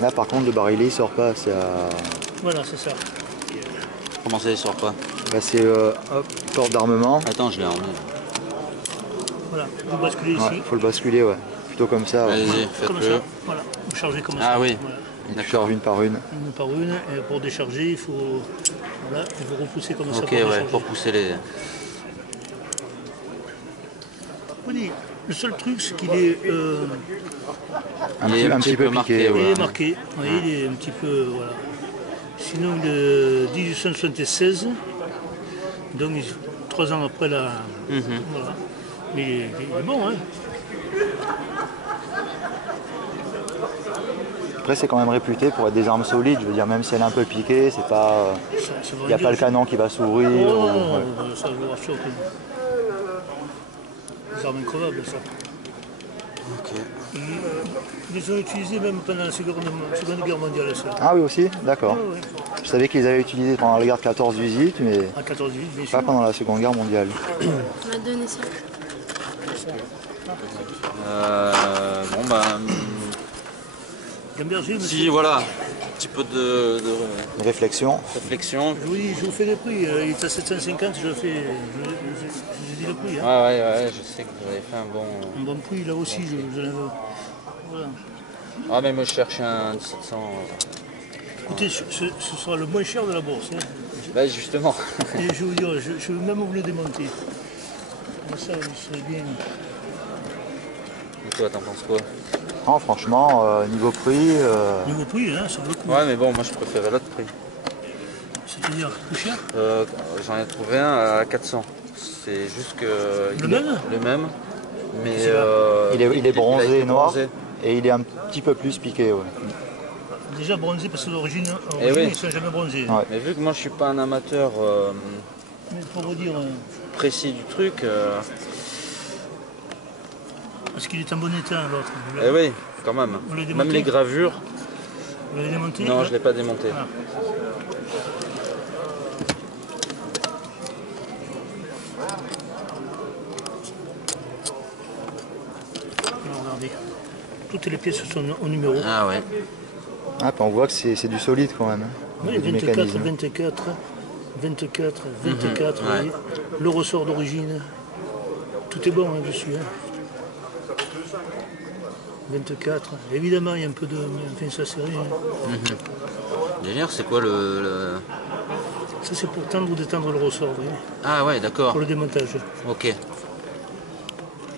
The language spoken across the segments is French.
Là par contre le barillet il sort pas, c'est à... Voilà, c'est ça. Comment ça, il sort pas? Bah, c'est hop, porte d'armement. Attends, je l'ai remis. Voilà, vous basculez Ouais, ici. faut le basculer, ouais. Plutôt comme ça. Ouais. Allez-y, Comme faites-le. ça, voilà. Vous chargez comme ça. Ah oui. Voilà. Et tu charges une par une. Une par une, et pour décharger, il faut, voilà, il faut repousser comme ça Ok, pour ouais, décharger. pour pousser les... Oui, le seul truc, c'est qu'il est, Un petit peu marqué, piqué. il ouais. est marqué. Vous voyez, il est un petit peu, voilà. Sinon, il est de 1876, donc 3 ans après la... Voilà. Mais il est bon, hein. Après c'est quand même réputé pour être des armes solides, je veux dire même si elle est un peu piquée, c'est pas... Il n'y a pas le canon qui va s'ouvrir. Oh, Ouais. ça, je vous rassure. Des armes increvables, ça. Ok. Ils les ont utilisés même pendant la Seconde Guerre mondiale, ça. Ah oui aussi, d'accord. Ouais, ouais. Je savais qu'ils avaient utilisé pendant la guerre de 14-18, mais À 14-18, bien sûr. pas pendant la Seconde Guerre mondiale. On m'a donné ça. Bon bah... Gamberger, Si, monsieur. voilà, un petit peu de Une réflexion. réflexion. Oui, je vous fais le prix. Il est à 750, je vous ai dit le prix. Hein. Ouais, je sais que vous avez fait un bon... Un bon prix, là aussi, je l'avais. Voilà. Ah mais moi je cherche un 700... Écoutez, ce sera le moins cher de la bourse. Hein. Bah justement. Et je vous dirai, je vais même vous le démonter. Comme ça, vous serez bien. Et toi, t'en penses quoi? Non, franchement, niveau prix, Niveau prix, hein, ça vaut le coup. Ouais mais bon, moi je préférais l'autre prix. C'est-à-dire plus cher. J'en ai trouvé un à 400. C'est juste que... Le même? Le même. Mais il est bronzé a été noir bronzé. et il est un petit peu plus piqué. Ouais. Déjà bronzé parce que d'origine, Eh oui. ils ne sont jamais bronzés. Ouais. Mais vu que moi je suis pas un amateur Mais pour vous dire, précis du truc, parce qu'il est en bon état l'autre. eh oui, quand même. Vous l'avez Même démonté? les gravures, Vous l'avez démonté? non là je l'ai pas démonté. Ah. Alors, regardez. Toutes les pièces sont au numéro. Ah ouais. Ah, puis on voit que c'est du solide quand même. Hein. Oui, Il y a du 24, mécanisme. 24, 24, vous ouais. voyez. Le ressort d'origine. Tout est bon hein, dessus. Hein. 24. Évidemment, il y a un peu de. Enfin, ça c'est rien. D'ailleurs, c'est quoi le... Ça, c'est pour tendre ou détendre le ressort, vous voyez, Ah ouais, d'accord. pour le démontage. Ok.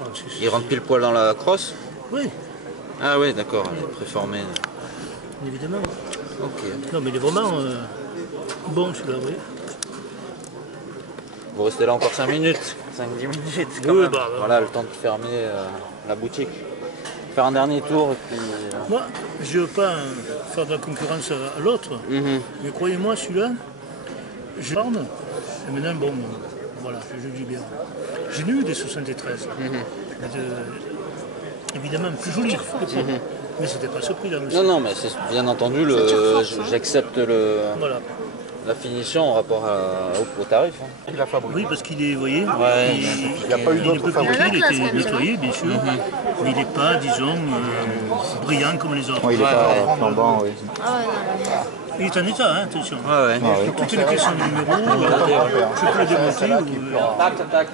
Ah, Il rentre pile poil dans la crosse? Oui, Ah ouais, d'accord, il est préformé. évidemment. Ok. Non, mais il est vraiment bon celui-là, oui. Vous restez là encore 5 minutes, 5-10 minutes quand Oui, même. bah, Voilà, le temps de fermer la boutique. Faire un dernier tour et puis... Moi, je ne veux pas faire de la concurrence à l'autre, mais croyez-moi, celui-là, je l'arme, et maintenant, bon, voilà, je le dis bien. J'ai eu des 73, évidemment plus jolis, mais c'était pas ce prix-là, monsieur. Non, mais c'est bien entendu, j'accepte Voilà. la finition en rapport au tarif. Hein. Oui, parce qu'il est, vous voyez, Ouais, il n'y a pas eu d'autre fabriqué, il était nettoyé, bien sûr, mais il n'est pas, disons, brillant comme les autres. Ouais, il est pas flambant, oui. Ah ouais, non. Il est en état, hein, attention. Ouais. Toutes les pièces sont de numéro, je peux le démonter. Tac.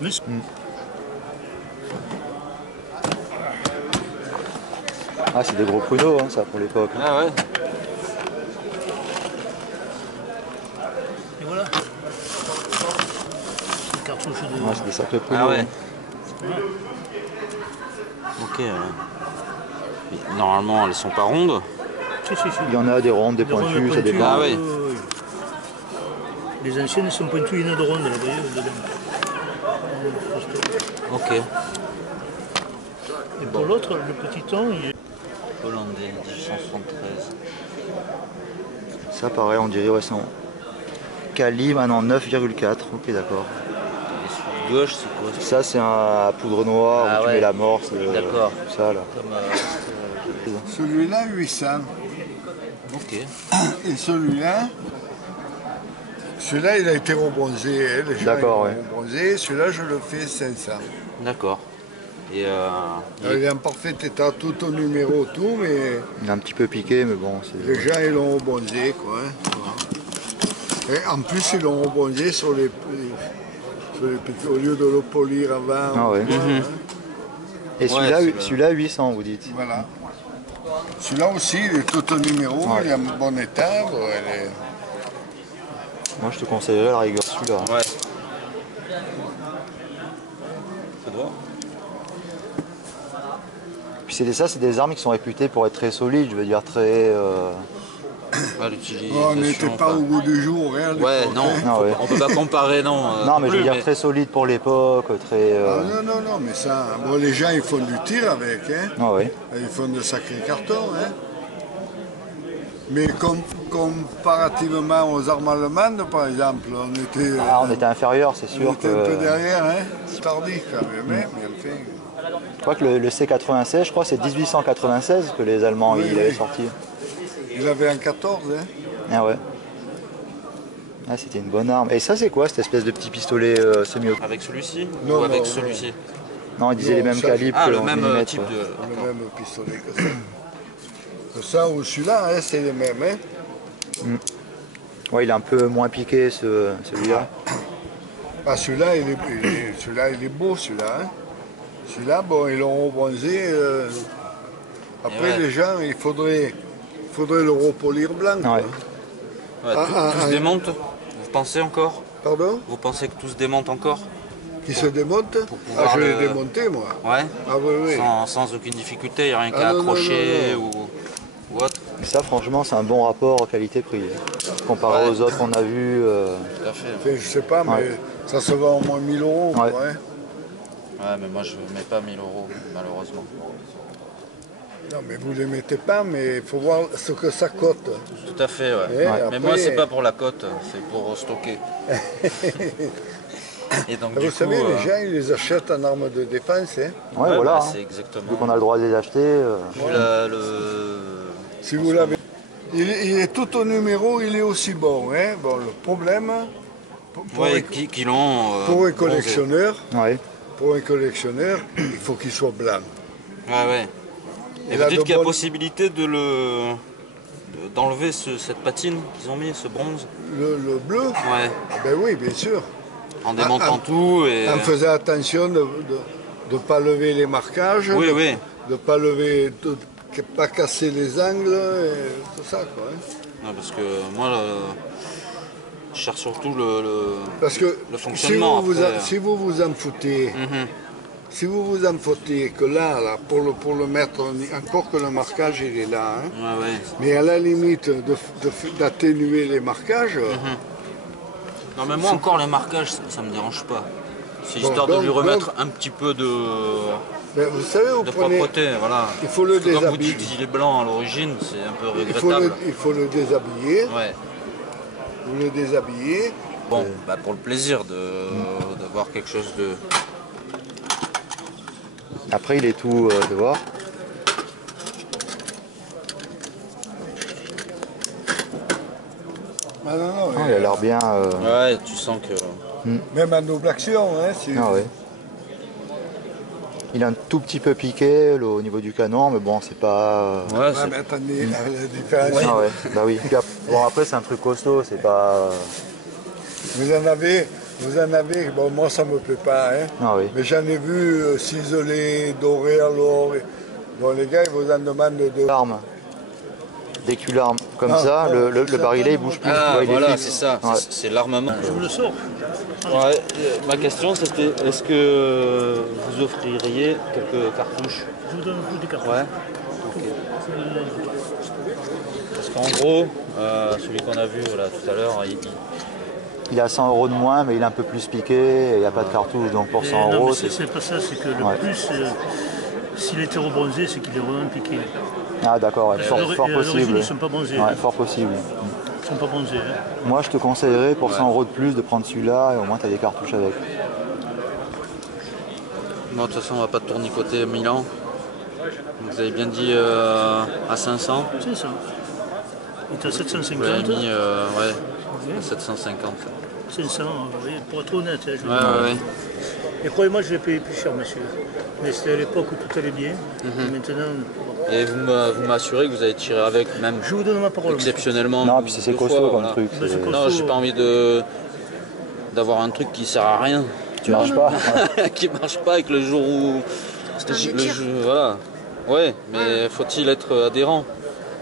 Mais Ah, c'est des gros pruneaux, hein, ça, pour l'époque. Ah ouais. et voilà. Les cartouches de... Ouais, c'est des sacrés pruneaux. Ah ouais. Hein. Ok. Mais normalement, elles sont pas rondes. Si. Il y en a des rondes, des Des rondes pointues, ça pointues, dépend. Ah ouais. oui. Les anciennes sont pointues, il y en a de rondes, là, vous voyez, dedans. Ok. Et pour l'autre, le petit ton, il est... Hollandais, 173. Ça, pareil, on dirait, ouais, c'est en calibre, ah non, 9,4. Ok, d'accord. Et sur le gauche, c'est quoi? Ça, c'est un poudre noire Ah où tu ouais. mets l'amorce. D'accord. Ça, là. Comme, Celui-là, 800. ok. Et celui-là, il a été rebronzé. Les gens D'accord, l'ont ouais. rebronzé. Celui-là, je le fais 500. D'accord. Et Il est en parfait état, tout au numéro, tout, mais Il est un petit peu piqué, mais bon, c'est... les gens ils l'ont rebondé, quoi. Hein. Voilà. Et en plus, ils l'ont rebondé sur les piquets, au lieu de le polir avant. Ah ouais. quoi, hein. Et celui-là, celui-là. celui-là 800, vous dites. Voilà. Celui-là aussi, il est tout au numéro, il est en bon état. Bon, Moi, je te conseillerais à la rigueur celui-là. ouais. Faut voir. Puis c'est des armes qui sont réputées pour être très solides, je veux dire très... Ouais, l'utilisation. on n'était pas enfin, au goût du jour. Hein, à Ouais, l'époque, non, hein. Ah ouais. on peut pas comparer, non. Non, mais je veux plus, dire très solide pour l'époque, très... Ah, non, mais ça, bon, les gens ils font du tir avec, hein. Ah ouais. Ils font de sacrés cartons. Hein. Mais comparativement aux armes allemandes, par exemple, on était, Ah, on était inférieur, c'est on sûr était que... un peu derrière. Hein. C'est tardif quand même, hein, mais enfin. Je crois que le C96, je crois que c'est 1896 que les Allemands Oui, il oui. avaient sorti. Il avait un 14, hein. Ah ouais. Ah, c'était une bonne arme. Et ça, c'est quoi cette espèce de petit pistolet semi-auto? Avec celui-ci Non, ou avec non, celui-ci? Non, ils disaient Non, les mêmes ça, calibres Ah, que le en même millimètres, type ouais. de. Le même pistolet que ça. Que ça ou celui-là, hein, c'est les mêmes. Hein. Ouais, il est un peu moins piqué celui-là. Ah, celui-là, il est beau, celui-là. Hein. Celui-là, bon, ils l'ont rebronzé. Après, ouais. les gens, il faudrait le repolir blanc. quoi. Ouais. Ouais, tout se démonte. Vous pensez encore? Pardon? Vous pensez que tout se démonte encore? Qui se démonte? pouvoir Ah, je l'ai le- démonté, moi. Ouais. Ah oui, oui. Sans aucune difficulté, il n'y a rien Ah, qu'à non, non, accrocher non, ou autre. Et ça, franchement, c'est un bon rapport qualité-prix. Comparé Ouais. aux autres qu'on a vus. Tout à fait. Enfin, je sais pas, mais Ouais. ça se vend au moins 1000 euros. Ouais. Quoi, hein. Ouais, mais moi je ne mets pas 1000 euros, malheureusement. Non, mais vous ne les mettez pas, mais il faut voir ce que ça cote. Tout à fait, ouais. Ouais, Mais après- moi, c'est pas pour la cote, c'est pour stocker. Et donc, Vous du savez, coup, les gens, ils les achètent en armes de défense. Hein. Ouais, ouais, voilà. bah, hein. c'est exactement. Vu qu'on a le droit de les acheter. Vu le... Si vous l'avez. Il est tout au numéro, il est aussi bon. Hein. Bon, le problème, pour Ouais, un- qui l'ont. pour un bronzé. collectionneur, Ouais. il faut qu'il soit blanc. Ouais, ouais. Et Il vous a dites de qu'il y a bonnes- possibilité d'enlever cette patine qu'ils ont mis, ce bronze. Le bleu, Ouais. ben oui, bien sûr. En démontant Ah, tout et. En faisant attention de ne pas lever les marquages, Oui, de oui. ne pas lever, de pas casser les angles, et tout ça. Quoi, hein. Non, parce que moi, je cherche surtout Parce que le fonctionnement. après. si vous vous en foutez, Mhm. si vous vous en foutez que là pour le mettre, encore que le marquage il est là, hein, Ouais, ouais. mais à la limite d'atténuer les marquages, Non, mais moi encore les marquages, ça me dérange pas. C'est Bon, histoire donc- de lui remettre un petit peu de ben, vous savez, vous prenez, propreté, voilà. il faut le Parce que comme vous déshabiller. dites, s'il est blanc à l'origine, c'est un peu il faut le, regrettable. il faut le déshabiller, Ouais. vous le déshabillez. Bon, bah pour le plaisir d'avoir quelque chose de. Après, il est tout de voir. Ah, non, Ah, il a l'air bien. Ouais, tu sens que. même en double action, hein, Ah ouais. Il est un tout petit peu piqué au niveau du canon, mais bon, c'est pas. Ouais, Ouais, c'est. mais attendez, la différence. Ah ouais, bah oui. Puis bon, après, c'est un truc costaud, c'est pas. Vous en avez, bon moi ça me plaît pas, hein, Ah oui. mais j'en ai vu ciselés, dorés à l'or. Bon les gars ils vous en demandent de... L'arme. Dès que tu l'armes comme Ah, ça, non, le ça barillet il pas, bouge plus. Ah, tu vois, il est voilà, fixe. c'est ça, Ouais. c'est l'armement. Je vous le sors. Ouais, ma question c'était est-ce que vous offririez quelques cartouches? Je vous donne un coup de carton. Ouais. Ok. Parce qu'en gros, celui qu'on a vu voilà, tout à l'heure, Il a 100 € de moins, mais il est un peu plus piqué et il n'y a pas de cartouche. Donc pour 100 Non, €, mais c'est. c'est pas ça, c'est que le Ouais. plus, s'il était rebronzé, c'est qu'il est vraiment piqué. Ah d'accord, ouais, Et fort, à l'ori- fort et à l'origine, possible. ils ne sont pas bronzés. Ouais, hein. fort possible. Ils ne sont pas bronzés. Hein. Moi je te conseillerais pour 100 € de plus de prendre celui-là et au moins tu as des cartouches avec. Bon, de toute façon, on va pas tournicoter Milan. Vous avez bien dit à 500. C'est ça. Il est à Vous 750, l'avez mis ouais, à 750. 500, oui, pour être honnête. Hein, je Ouais, veux dire. ouais, ouais. Et croyez-moi, je l'ai payé plus cher, monsieur. Mais c'était à l'époque où tout allait bien. Et maintenant, bon. Et vous m'assurez que vous avez tiré avec, même Je vous donne ma parole. exceptionnellement. Non, puis c'est deux costaud fois, comme voilà. truc. Ben, c'est costaud. Non, j'ai pas envie d'avoir un truc qui sert à rien. Tu marches pas. Qui marche pas avec le jour où. un Le tir. jeu, voilà. Ouais, mais faut-il être adhérent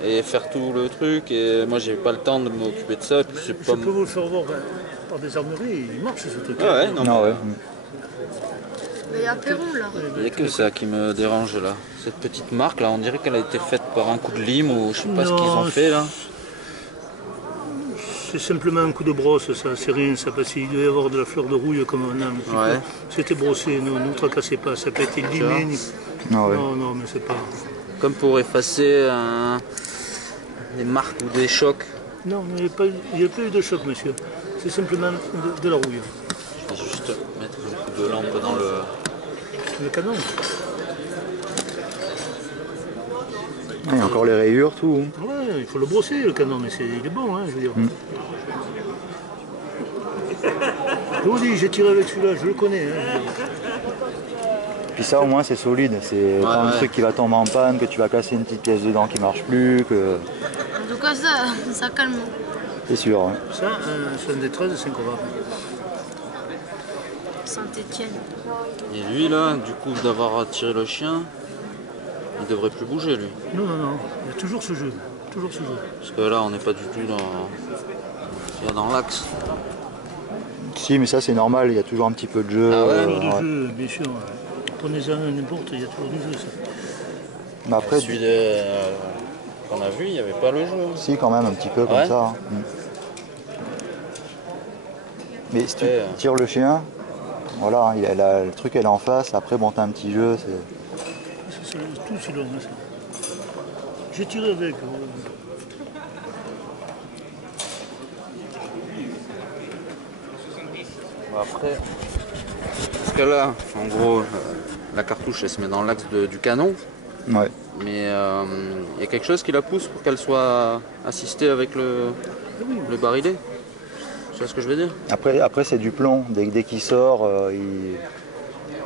et faire tout le truc, et moi j'ai pas le temps de m'occuper de ça. Puis c'est Je pas peux vous le faire voir par des armeries, il marche ce truc. Ah ouais, non, Non, ouais. Mais il y a Perron là. il n'y a que ça qui me dérange là. Cette petite marque là, on dirait qu'elle a été faite par un coup de lime ou je sais pas ce qu'ils ont Non, fait là. C'est simplement un coup de brosse, ça, c'est rien, ça, parce qu'il devait y avoir de la fleur de rouille comme on a un petit Ouais. peu. C'était brossé, ne nous tracassez pas, ça n'a pas été limé. Non, ouais. Non, non, mais c'est pas. Comme pour effacer des marques ou des chocs. Non, il n'y a pas eu de choc, monsieur. C'est simplement de la rouille. Je vais juste mettre un coup de lampe dans le. Le canon. Il y a encore les rayures, tout. Ouais, il faut le brosser, le canon, mais il est bon, hein, je veux dire. Je vous dis, j'ai tiré avec celui-là, je le connais. Hein. Puis ça, au moins, c'est solide. C'est pas un ouais. truc qui va tomber en panne, que tu vas casser une petite pièce dedans qui marche plus, que. En tout cas, ça calme. C'est sûr. Hein. Ça, un 73, c'est incroyable. Saint-Etienne. Et lui là, du coup d'avoir tiré le chien, il devrait plus bouger lui. Non, non, non, il y a toujours ce jeu. Toujours ce jeu. Parce que là on n'est pas du tout dans l'axe. Si, mais ça, c'est normal. Il y a toujours un petit peu de jeu. Ah ouais, Toujours du ouais. jeu, bien sûr. Prenez-en n'importe, il y a toujours du jeu, ça. Mais après, Celui qu'on a vu, il n'y avait pas le jeu. si, quand même, un petit peu comme Ouais. ça. Hein. Mais si tu Après, tires le chien, voilà, hein, le truc elle est en face, après bon t'as un petit jeu, c'est. C'est tout si long, hein, ça. J'ai tiré avec. Après, parce que là, en gros, la cartouche elle se met dans l'axe du canon, Ouais. mais il y a quelque chose qui la pousse pour qu'elle soit assistée avec le barillet. Tu vois ce que je veux dire? Après c'est du plomb, dès qu'il sort,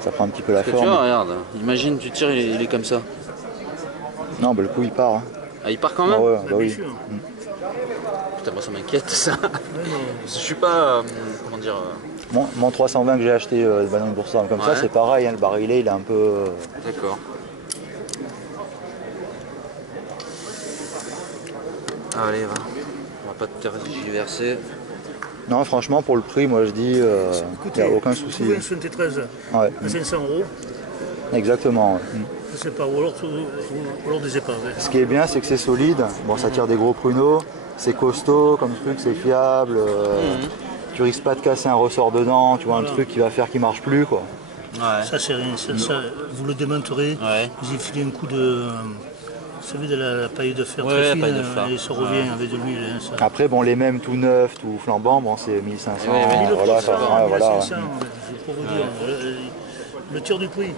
ça prend un petit peu la Parce que tu forme. vois, regarde, imagine tu tires, il est comme ça. Non, bah le coup il part. Hein. Ah, il part quand Ah même? ouais, bah Bien oui. sûr. Putain, moi ça m'inquiète ça. Ouais, non. Je suis pas, comment dire, Mon 320 que j'ai acheté de Banane Boursorama comme Ouais. ça, c'est pareil, hein, le barillet il est un peu. d'accord. Allez, va. On va pas te tergiverser. Non, franchement, pour le prix, moi je dis, il Écoutez, n'y a aucun vous souci. trouvez un 73 Ouais, à 500 €, exactement. Ouais. je sais pas, ou alors des épaves. Hein. Ce qui est bien, c'est que c'est solide. Bon, ça tire des gros pruneaux, c'est costaud comme truc, c'est fiable. Tu risques pas de casser un ressort dedans, tu vois, un truc qui va faire qu'il marche plus, quoi. Ouais. Ça, c'est rien. Ça, vous le démonterez, Ouais. vous y filez un coup de. Vous savez, de la paille de fer Ouais, très la fine, paille de fer. et ça revient avec de l'huile. Hein, ça. Après, bon, les mêmes tout neufs, tout flambant, bon, c'est 1500. Ouais, 1000 voilà, 300, ça, ouais, voilà. 1500, c'est pour vous dire. Le tir du prix.